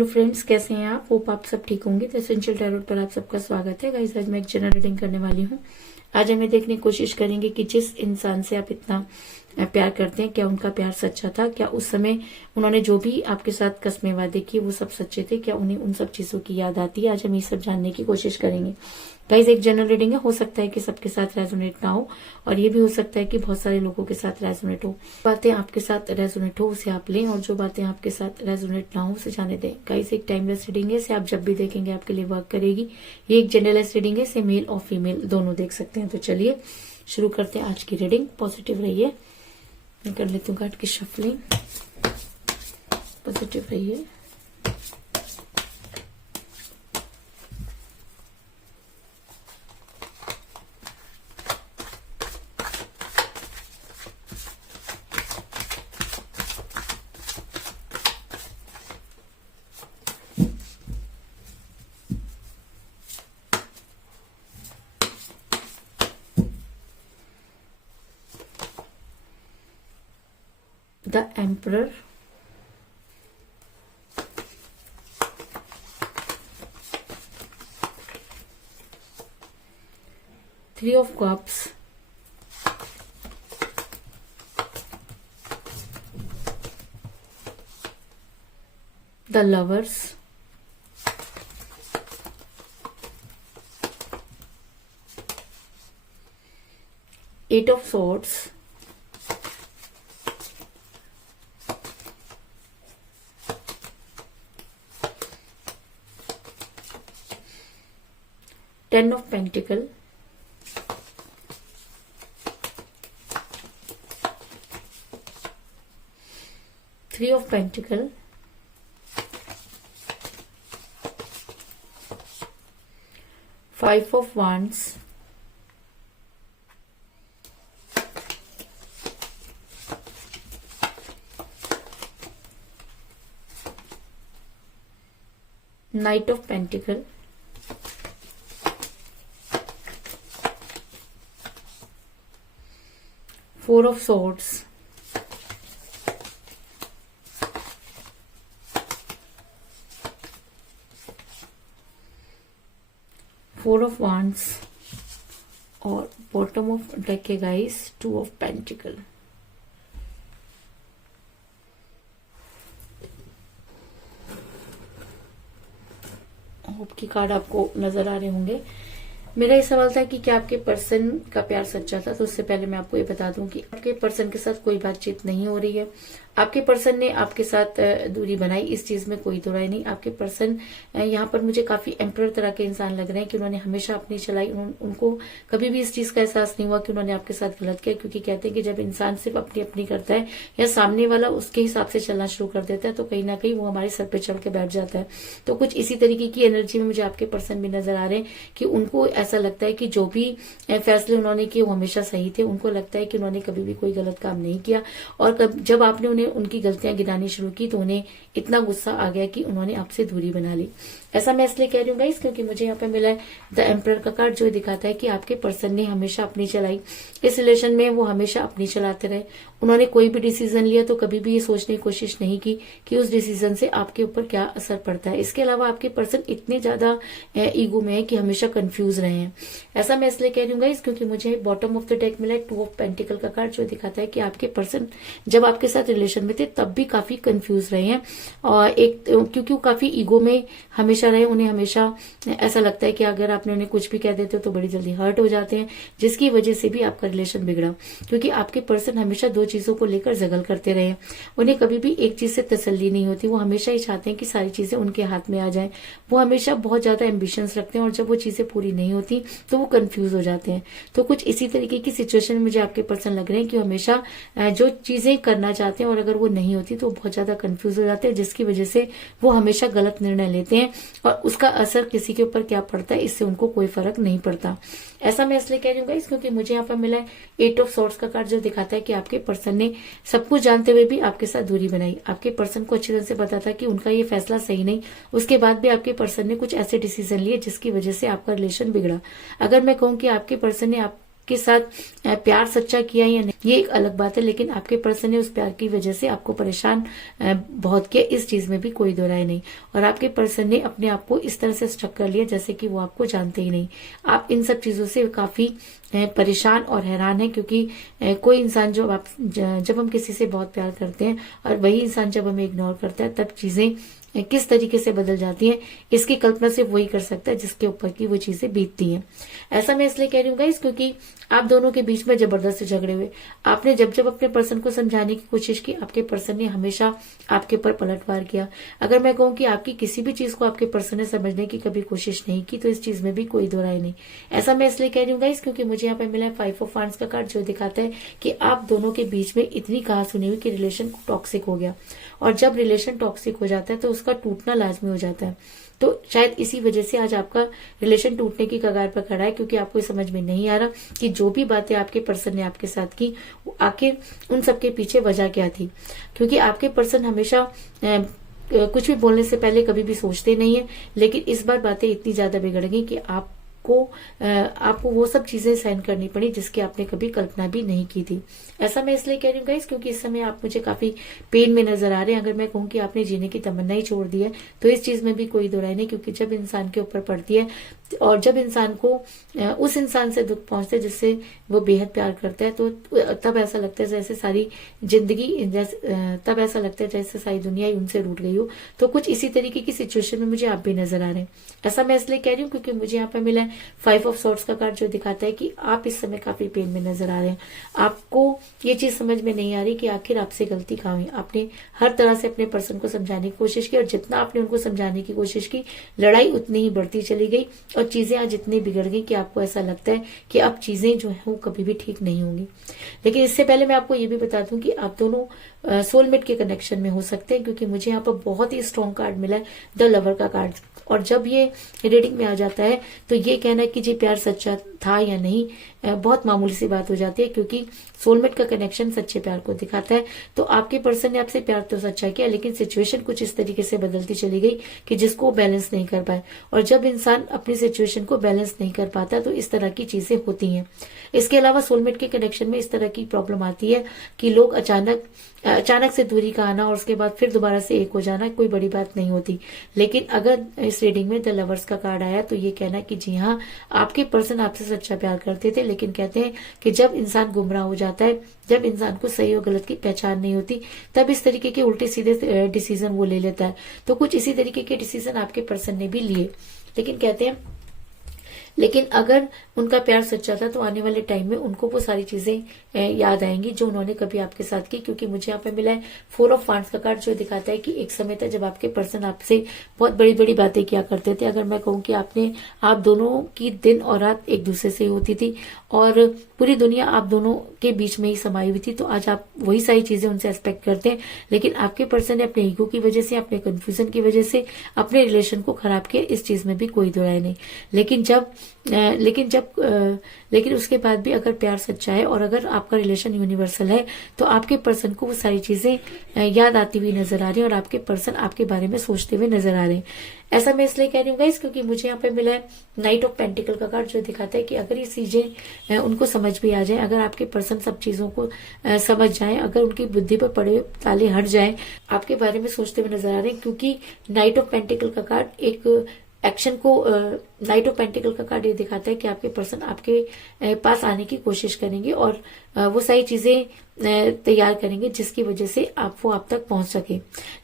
Hello friends, कैसे हैं आप? होप आप सब ठीक होंगे। द एसेंशियल टैरोट पर आप सबका स्वागत है। गाइस, आज मैं एक जनरल रीडिंग करने वाली हूँ। आज हमें देखने की कोशिश करेंगे कि जिस इंसान से आप इतना प्यार करते हैं, क्या उनका प्यार सच्चा था? क्या उस समय उन्होंने जो भी आपके साथ कस्में वादे किए वो सब सच्चे थे? क्या उन्हें उन सब चीजों की याद आती है? आज हम ये सब जानने की कोशिश करेंगे। गाइस, एक जनरल रीडिंग है, हो सकता है कि सबके साथ रेजोनेट ना हो, और ये भी हो सकता है कि बहुत सारे लोगों के साथ रेजोनेट हो। बातें आपके साथ रेजोनेट हो उसे आप लें, और जो बातें आपके साथ रेजोनेट ना हो उसे जाने दें। गाइस, एक टाइमलेस रीडिंग है, इसे आप जब भी देखेंगे आपके लिए वर्क करेगी। ये एक जनरलेस रीडिंग है, इसे मेल और फीमेल दोनों देख सकते हैं। तो चलिए शुरू करते हैं आज की रीडिंग। पॉजिटिव रहिए। मैं कर लेती हूँ कार्ड की शफलिंग। पॉजिटिव रहिए। The Emperor, Three of Cups, The Lovers, Eight of Swords, Ten of Pentacles, Three of Pentacles, Five of Wands, Knight of Pentacles, Four of Swords, Four of Wands, और bottom of deck है guys, Two of Pentacles। Hope की card आपको नजर आ रहे होंगे। मेरा ये सवाल था कि क्या आपके पर्सन का प्यार सच्चा था। तो उससे पहले मैं आपको ये बता दूं कि आपके पर्सन के साथ कोई बातचीत नहीं हो रही है। आपके पर्सन ने आपके साथ दूरी बनाई, इस चीज में कोई दो राय नहीं। आपके पर्सन यहाँ पर मुझे काफी एम्परर तरह के इंसान लग रहे हैं कि उन्होंने हमेशा अपनी चलाई। उनको कभी भी इस चीज का एहसास नहीं हुआ कि उन्होंने आपके साथ गलत किया, क्योंकि कहते हैं कि जब इंसान सिर्फ अपनी अपनी करता है या सामने वाला उसके हिसाब से चलना शुरू कर देता है, तो कहीं ना कहीं वो हमारे सर पे चढ़ के बैठ जाता है। तो कुछ इसी तरीके की एनर्जी में मुझे आपके पर्सन भी नजर आ रहे हैं कि उनको ऐसा लगता है कि जो भी फैसले उन्होंने किए वो हमेशा सही थे। उनको लगता है कि उन्होंने कभी भी कोई गलत काम नहीं किया, और जब आपने उन्हें उनकी गलतियां गिनानी शुरू की तो उन्हें इतना गुस्सा आ गया कि उन्होंने आपसे दूरी बना ली। ऐसा मैं इसलिए कह रही हूँ गाइस, क्योंकि मुझे यहाँ पे मिला है द एम्परर का कार्ड, जो दिखाता है कि आपके पर्सन ने हमेशा अपनी चलाई। इस रिलेशन में वो हमेशा अपनी चलाते रहे। उन्होंने कोई भी डिसीजन लिया तो कभी भी ये सोचने की कोशिश नहीं की कि उस डिसीजन से आपके ऊपर क्या असर पड़ता है। इसके अलावा आपके पर्सन इतने ज्यादा ईगो में है कि हमेशा कंफ्यूज रहे हैं। ऐसा मैं इसलिए कह रही हूँ गाइस, क्योंकि मुझे बॉटम ऑफ द डेक मिला है टू ऑफ पेंटिकल का कार्ड, जो दिखाता है कि आपके पर्सन जब आपके साथ रिलेशन में थे तब भी काफी कंफ्यूज रहे हैं, और क्योंकि वो काफी ईगो में हमेशा रहे। उन्हें हमेशा ऐसा लगता है कि अगर आपने उन्हें कुछ भी कह देते हो तो बड़ी जल्दी हर्ट हो जाते हैं, जिसकी वजह से भी आपका रिलेशन बिगड़ा। क्योंकि आपके पर्सन हमेशा दो चीजों को लेकर जगल करते रहे। उन्हें कभी भी एक चीज से तसल्ली नहीं होती। वो हमेशा ही चाहते हैं कि सारी चीजें उनके हाथ में आ जाए। वो हमेशा बहुत ज्यादा एम्बिशंस रखते हैं, और जब वो चीजें पूरी नहीं होती तो वो कंफ्यूज हो जाते हैं। तो कुछ इसी तरीके की सिचुएशन में मुझे आपके पर्सन लग रहे हैं कि हमेशा जो चीजें करना चाहते हैं और अगर वो नहीं होती तो बहुत ज्यादा कंफ्यूज हो जाते हैं, जिसकी वजह से वो हमेशा गलत निर्णय लेते हैं, और उसका असर किसी के ऊपर क्या पड़ता है इससे उनको कोई फर्क नहीं पड़ता। ऐसा मैं इसलिए कह रही हूँ गाइस, क्योंकि मुझे यहाँ पर मिला है एट ऑफ सॉर्ड्स का कार्ड, जो दिखाता है कि आपके पर्सन ने सब कुछ जानते हुए भी आपके साथ दूरी बनाई। आपके पर्सन को अच्छी तरह से पता था कि उनका ये फैसला सही नहीं, उसके बाद भी आपके पर्सन ने कुछ ऐसे डिसीजन लिए जिसकी वजह से आपका रिलेशन बिगड़ा। अगर मैं कहूँ कि आपके पर्सन ने के साथ प्यार सच्चा किया या नहीं ये एक अलग बात है, लेकिन आपके पर्सन ने उस प्यार की वजह से आपको परेशान बहुत किया, इस चीज में भी कोई दो राय नहीं। और आपके पर्सन ने अपने आप को इस तरह से स्टक कर लिया जैसे कि वो आपको जानते ही नहीं। आप इन सब चीजों से काफी परेशान और हैरान है, क्योंकि कोई इंसान जब हम किसी से बहुत प्यार करते हैं और वही इंसान जब हमें इग्नोर करता है, तब चीजें किस तरीके से बदल जाती हैं, इसकी कल्पना सिर्फ वही कर सकता है जिसके ऊपर की वो चीजें बीतती हैं। ऐसा मैं इसलिए कह रही हूँ गाइस, क्योंकि आप दोनों के बीच में जबरदस्त झगड़े हुए। आपने जब जब अपने पर्सन को समझाने की कोशिश की, आपके पर्सन ने हमेशा आपके ऊपर पलटवार किया। अगर मैं कहूँ कि आपकी किसी भी चीज को आपके पर्सन ने समझने की कभी कोशिश नहीं की, तो इस चीज में भी कोई दो राय नहीं। ऐसा मैं इसलिए कह रही हूँ गाइस, क्योंकि मुझे यहाँ पे मिला है 5 ऑफ वांड्स का कार्ड, जो दिखाता है कि आप दोनों के बीच में इतनी कहा सुनी हुई कि रिलेशन टॉक्सिक हो गया। और जब रिलेशन टॉक्सिक हो जाता है तो उसका टूटना लाजमी हो जाता है। तो शायद इसी वजह से आज आपका रिलेशन टूटने की कगार पर खड़ा है, क्योंकि आपको समझ में नहीं आ रहा कि जो भी बातें आपके पर्सन ने आपके साथ की, आखिर उन सबके पीछे वजह क्या थी। क्योंकि आपके पर्सन हमेशा कुछ भी बोलने से पहले कभी भी सोचते नहीं है, लेकिन इस बार बातें इतनी ज्यादा बिगड़ गई कि आपको वो सब चीजें सहन करनी पड़ी जिसकी आपने कभी कल्पना भी नहीं की थी। ऐसा मैं इसलिए कह रही हूँ गाइस, क्योंकि इस समय आप मुझे काफी पेन में नजर आ रहे हैं। अगर मैं कहूँ कि आपने जीने की तमन्ना ही छोड़ दी है, तो इस चीज में भी कोई दो राय नहीं, क्योंकि जब इंसान के ऊपर पड़ती है और जब इंसान को उस इंसान से दुख पहुंचता है जिससे वो बेहद प्यार करता है, तो तब ऐसा लगता है जैसे सारी जिंदगी तब ऐसा लगता है जैसे सारी दुनिया ही उनसे रूठ गई हो। तो कुछ इसी तरीके की सिचुएशन में मुझे आप भी नजर आ रहे हैं। ऐसा मैं इसलिए कह रही हूँ क्योंकि मुझे यहाँ पे मिला है 5 ऑफ सॉर्ड्स का कार्ड, जो दिखाता है कि आप इस समय काफी पेन में नजर आ रहे हैं। आपको ये चीज समझ में नहीं आ रही कि आखिर आपसे गलती कहाँ हुई। आपने हर तरह से अपने पर्सन को समझाने की कोशिश की, और जितना आपने उनको समझाने की कोशिश की, लड़ाई उतनी ही बढ़ती चली गई और चीजें आज इतनी बिगड़ गई कि आपको ऐसा लगता है कि अब चीजें जो है वो कभी भी ठीक नहीं होंगी। लेकिन इससे पहले मैं आपको ये भी बता दूं कि आप दोनों सोलमेट के कनेक्शन में हो सकते हैं, क्योंकि मुझे यहाँ पर बहुत ही स्ट्रॉन्ग कार्ड मिला है, द लवर का कार्ड। और जब ये रीडिंग में आ जाता है तो ये कहना कि जी प्यार सच्चा था या नहीं बहुत मामूली सी बात हो जाती है, क्योंकि सोलमेट का कनेक्शन सच्चे प्यार को दिखाता है। तो आपके पर्सन ने आपसे प्यार तो सच्चा किया, लेकिन सिचुएशन कुछ इस तरीके से बदलती चली गई कि जिसको वो बैलेंस नहीं कर पाए। और जब इंसान अपनी सिचुएशन को बैलेंस नहीं कर पाता तो इस तरह की चीजें होती हैं। इसके अलावा सोलमेट के कनेक्शन में इस तरह की प्रॉब्लम आती है कि लोग अचानक से दूरी का आना और उसके बाद फिर दोबारा से एक हो जाना कोई बड़ी बात नहीं होती। लेकिन अगर इस रीडिंग में द लवर्स का कार्ड आया तो ये कहना कि जी हाँ, आपके पर्सन आपसे सच्चा प्यार करते थे, लेकिन कहते हैं कि जब इंसान गुमराह हो जाता है, जब इंसान को सही और गलत की पहचान नहीं होती, तब इस तरीके के उल्टे सीधे डिसीजन वो ले लेता है। तो कुछ इसी तरीके के डिसीजन आपके पर्सन ने भी लिए। लेकिन कहते हैं लेकिन अगर उनका प्यार सच्चा था तो आने वाले टाइम में उनको वो सारी चीजें याद आएंगी जो उन्होंने कभी आपके साथ की। क्योंकि मुझे यहाँ पे मिला है 4 ऑफ वांड्स का कार्ड, जो दिखाता है कि एक समय था जब आपके पर्सन आपसे बहुत बड़ी बड़ी बातें किया करते थे। अगर मैं कहूँ कि आप दोनों की दिन और रात एक दूसरे से होती थी और पूरी दुनिया आप दोनों के बीच में ही समाई हुई थी, तो आज आप वही सारी चीजें उनसे एक्सपेक्ट करते हैं। लेकिन आपके पर्सन ने अपने ईगो की वजह से, अपने कंफ्यूजन की वजह से अपने रिलेशन को खराब किया, इस चीज में भी कोई दो राय नहीं। लेकिन उसके बाद भी अगर प्यार सच्चा है और अगर आपका रिलेशन यूनिवर्सल है, तो आपके पर्सन को वो सारी चीजें याद आती हुई नजर आ रही है और आपके पर्सन आपके बारे में सोचते हुए नजर आ रहे हैं। ऐसा मैं इसलिए कह रही हूँ गाइस, क्योंकि मुझे यहाँ पे मिला है नाइट ऑफ पेंटिकल का कार्ड, जो दिखाता है कि अगर ये चीजें उनको समझ भी आ जाए, अगर आपके पर्सन सब चीजों को समझ जाए, अगर उनकी बुद्धि पर पड़े ताले हट जाए, आपके बारे में सोचते हुए नजर आ रहे हैं। क्योंकि नाइट ऑफ पेंटिकल का कार्ड एक एक्शन को नाइट ऑफ पेंटिकल का कार्ड ये दिखाता है कि आपके पर्सन आपके पास आने की कोशिश करेंगे और वो सारी चीजें तैयार करेंगे जिसकी वजह से वो आप तक पहुंच सके।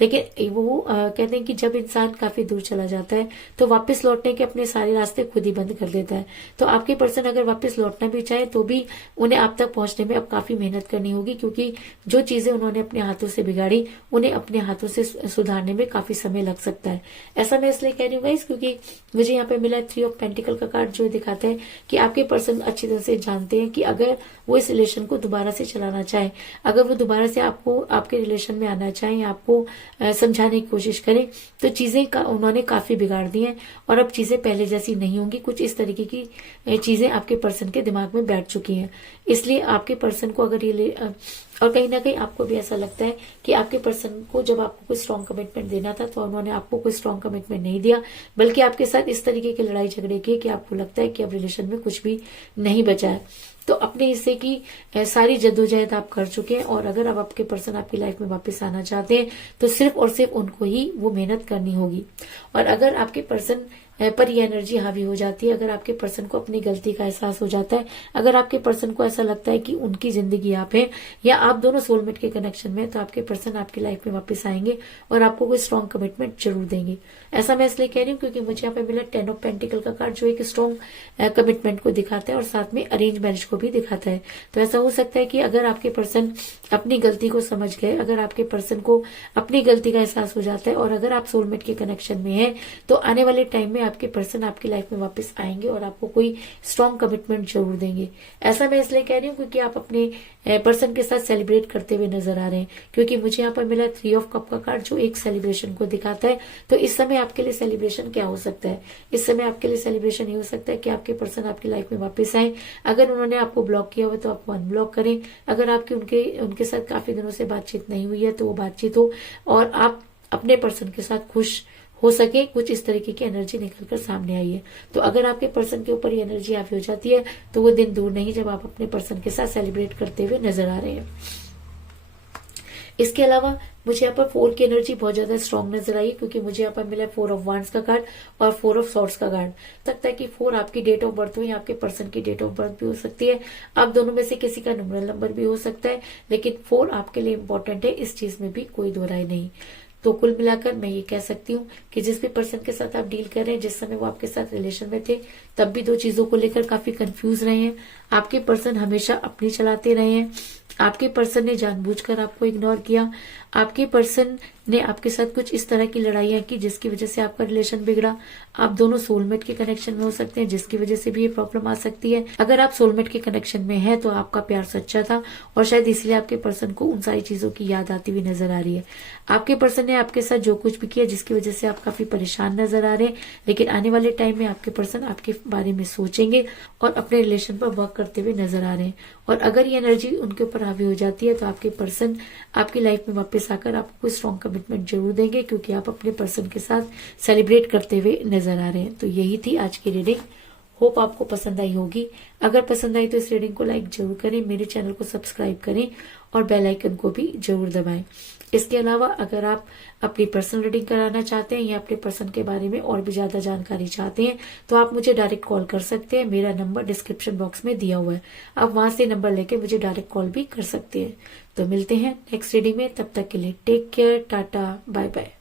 लेकिन वो कहते हैं कि जब इंसान काफी दूर चला जाता है तो वापस लौटने के अपने सारे रास्ते खुद ही बंद कर देता है। तो आपके पर्सन अगर वापस लौटना भी चाहे तो भी उन्हें आप तक पहुंचने में अब काफी मेहनत करनी होगी, क्योंकि जो चीजें उन्होंने अपने हाथों से बिगाड़ी उन्हें अपने हाथों से सुधारने में काफी समय लग सकता है। ऐसा मैं इसलिए कह रही हूँ गाइस, क्योंकि मुझे यहाँ पे मिला 3 ऑफ पेंटिकल का कार्ड, जो दिखाता है कि आपके पर्सन अच्छी तरह से जानते हैं कि अगर वो इस रिलेशन को दोबारा से चलाना चाहे, अगर वो दोबारा से आपको आपके रिलेशन में आना चाहे, आपको समझाने की कोशिश करें, तो चीजें उन्होंने काफी बिगाड़ दी हैं और अब चीजें पहले जैसी नहीं होंगी। कुछ इस तरीके की चीजें आपके पर्सन के दिमाग में बैठ चुकी हैं। इसलिए आपके पर्सन को अगर और कहीं ना कहीं आपको भी ऐसा लगता है कि आपके पर्सन को जब आपको कोई स्ट्रॉन्ग कमिटमेंट देना था तो उन्होंने आपको कोई स्ट्रॉन्ग कमिटमेंट नहीं दिया, बल्कि आपके साथ इस तरीके की लड़ाई झगड़े किए कि आपको लगता है कि अब रिलेशन में कुछ भी नहीं बचा है। तो अपने हिस्से की सारी जद्दोजहद आप कर चुके हैं, और अगर अब आपके पर्सन आपकी लाइफ में वापस आना चाहते हैं तो सिर्फ और सिर्फ उनको ही वो मेहनत करनी होगी। और अगर आपके पर्सन पर ये एनर्जी हावी हो जाती है, अगर आपके पर्सन को अपनी गलती का एहसास हो जाता है, अगर आपके पर्सन को ऐसा लगता है कि उनकी जिंदगी आप है या आप दोनों सोलमेट के कनेक्शन में, तो आपके पर्सन आपकी लाइफ में वापस आएंगे और आपको कोई स्ट्रॉन्ग कमिटमेंट जरूर देंगे। ऐसा मैं इसलिए कह रही हूँ क्योंकि मुझे यहाँ पे मिला 10 ऑफ पेंटिकल का कार्ड, जो एक स्ट्रॉन्ग कमिटमेंट को दिखाता है और साथ में अरेंज मैरिज को भी दिखाता है। तो ऐसा हो सकता है कि अगर आपके पर्सन अपनी गलती को समझ गए, अगर आपके पर्सन को अपनी गलती का एहसास हो जाता है, और अगर आप सोलमेट के कनेक्शन में है, तो आने वाले टाइम में आपके पर्सन आपकी लाइफ में वापस आएंगे और आपको कोई स्ट्रॉन्ग कमिटमेंट जरूर देंगे। ऐसा मैं इसलिए कह रही हूँ क्योंकि आप अपने पर्सन के साथ सेलिब्रेट करते हुए नजर आ रहे हैं, क्योंकि मुझे यहाँ पर मिला 3 ऑफ कप का कार्ड, जो एक सेलिब्रेशन को दिखाता है। तो इस समय आपके लिए सेलिब्रेशन क्या हो सकता है? इस समय आपके लिए सेलिब्रेशन ये हो सकता है कि आपके पर्सन आपकी लाइफ में वापस आए। अगर उन्होंने आपको ब्लॉक किया हुआ तो आपको अनब्लॉक करें। अगर आपकी उनके साथ काफी दिनों से बातचीत नहीं हुई है तो वो बातचीत हो, और आप अपने पर्सन के साथ खुश हो सके। कुछ इस तरीके की एनर्जी निकलकर सामने आई है। तो अगर आपके पर्सन के ऊपर ये एनर्जी हावी हो जाती है तो वो दिन दूर नहीं जब आप अपने पर्सन के साथ सेलिब्रेट करते हुए नजर आ रहे हैं। इसके अलावा मुझे यहाँ पर 4 की एनर्जी बहुत ज्यादा स्ट्रॉन्ग नजर आई, क्योंकि मुझे यहाँ पर मिला 4 ऑफ वांड्स का कार्ड और 4 ऑफ सॉर्ड्स का कार्ड। लगता है कि 4 आपकी डेट ऑफ बर्थ हो या आपके पर्सन की डेट ऑफ बर्थ भी हो सकती है। आप दोनों में से किसी का न्यूमरल नंबर भी हो सकता है, लेकिन 4 आपके लिए इंपॉर्टेंट है, इस चीज में भी कोई दो राय नहीं। तो कुल मिलाकर मैं ये कह सकती हूँ कि जिस भी पर्सन के साथ आप डील कर रहे हैं, जिस समय वो आपके साथ रिलेशन में थे, तब भी 2 चीजों को लेकर काफी कंफ्यूज रहे हैं। आपके पर्सन हमेशा अपनी चलाते रहे हैं। आपके पर्सन ने जानबूझकर आपको इग्नोर किया। आपके पर्सन ने आपके साथ कुछ इस तरह की लड़ाइयां की जिसकी वजह से आपका रिलेशन बिगड़ा। आप दोनों सोलमेट के कनेक्शन में हो सकते हैं, जिसकी वजह से भी ये प्रॉब्लम आ सकती है। अगर आप सोलमेट के कनेक्शन में हैं तो आपका प्यार सच्चा था, और शायद इसलिए आपके पर्सन को उन सारी चीजों की याद आती हुई नजर आ रही है। आपके पर्सन ने आपके साथ जो कुछ भी किया जिसकी वजह से आप काफी परेशान नजर आ रहे हैं, लेकिन आने वाले टाइम में आपके पर्सन आपके बारे में सोचेंगे और अपने रिलेशन पर वर्क करते हुए नजर आ रहे हैं। और अगर ये एनर्जी उनके ऊपर हावी हो जाती है तो आपके पर्सन आपकी लाइफ में वापस आकर आपको कोई स्ट्रॉन्ग कमिटमेंट जरूर देंगे, क्योंकि आप अपने पर्सन के साथ सेलिब्रेट करते हुए नजर आ रहे हैं। तो यही थी आज की रीडिंग। होप आपको पसंद आई होगी। अगर पसंद आई तो इस रीडिंग को लाइक जरूर करें, मेरे चैनल को सब्सक्राइब करें और बेल आइकन को भी जरूर दबाएं। इसके अलावा अगर आप अपनी पर्सनल रीडिंग कराना चाहते हैं या अपने पर्सन के बारे में और भी ज्यादा जानकारी चाहते हैं तो आप मुझे डायरेक्ट कॉल कर सकते हैं। मेरा नंबर डिस्क्रिप्शन बॉक्स में दिया हुआ है, आप वहां से नंबर लेके मुझे डायरेक्ट कॉल भी कर सकते हैं। तो मिलते हैं नेक्स्ट रीडिंग में, तब तक के लिए take care, tata, bye bye.